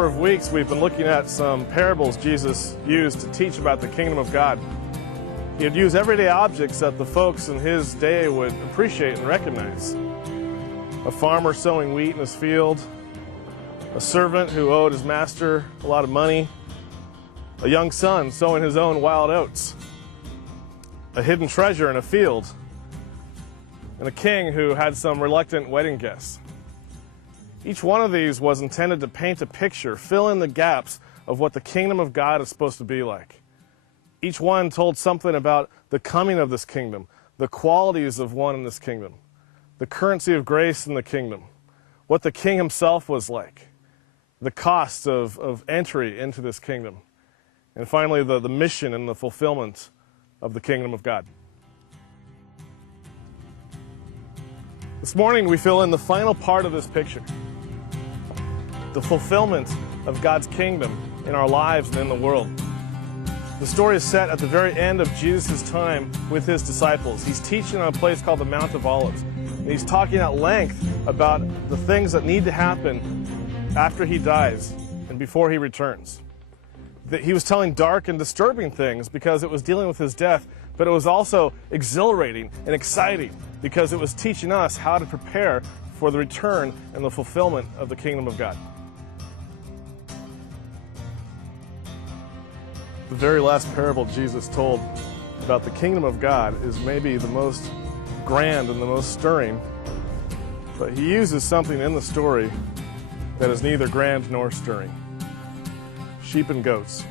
number of weeks, we've been looking at some parables Jesus used to teach about the kingdom of God. He'd use everyday objects that the folks in his day would appreciate and recognize. A farmer sowing wheat in his field, a servant who owed his master a lot of money, a young son sowing his own wild oats, a hidden treasure in a field, and a king who had some reluctant wedding guests. Each one of these was intended to paint a picture, fill in the gaps of what the kingdom of God is supposed to be like. Each one told something about the coming of this kingdom, the qualities of one in this kingdom, the currency of grace in the kingdom, what the king himself was like, the cost of entry into this kingdom, and finally the mission and the fulfillment of the kingdom of God. This morning we fill in the final part of this picture, the fulfillment of God's kingdom in our lives and in the world. The story is set at the very end of Jesus' time with his disciples. He's teaching on a place called the Mount of Olives. And he's talking at length about the things that need to happen after he dies and before he returns. He was telling dark and disturbing things because it was dealing with his death, but it was also exhilarating and exciting because it was teaching us how to prepare for the return and the fulfillment of the kingdom of God. The very last parable Jesus told about the kingdom of God is maybe the most grand and the most stirring, but he uses something in the story that is neither grand nor stirring: sheep and goats.